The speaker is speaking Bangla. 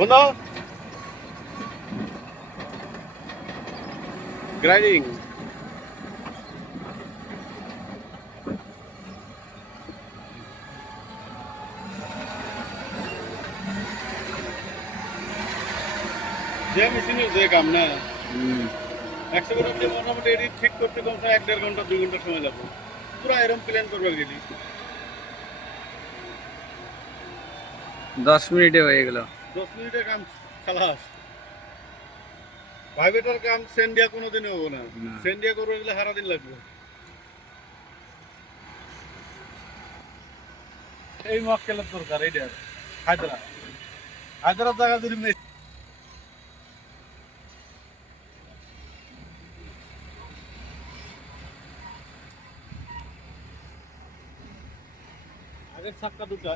বন্ধু গ্রাইডিং যে মেশিনের যে কাম না 100 গ্রাম মোটামুটি এটি ঠিক করতে কমসে 1.5 ঘন্টা 2 ঘন্টা সময় লাগবে পুরো এরকম প্ল্যান করবে গেলি 10 মিনিটে হয়ে গেল। 10 মিনিটের কাম খালাস। ভাইবেটার কাম সেন্ড দিয়া কোনোদিনই হবো না, সেন্ড দিয়া করবো গেলে সারাদিন লাগবে। এই মক্কেলের দরকার এইটা হায়দ্রা জায়গা যদি আগের চাক্কা দুটা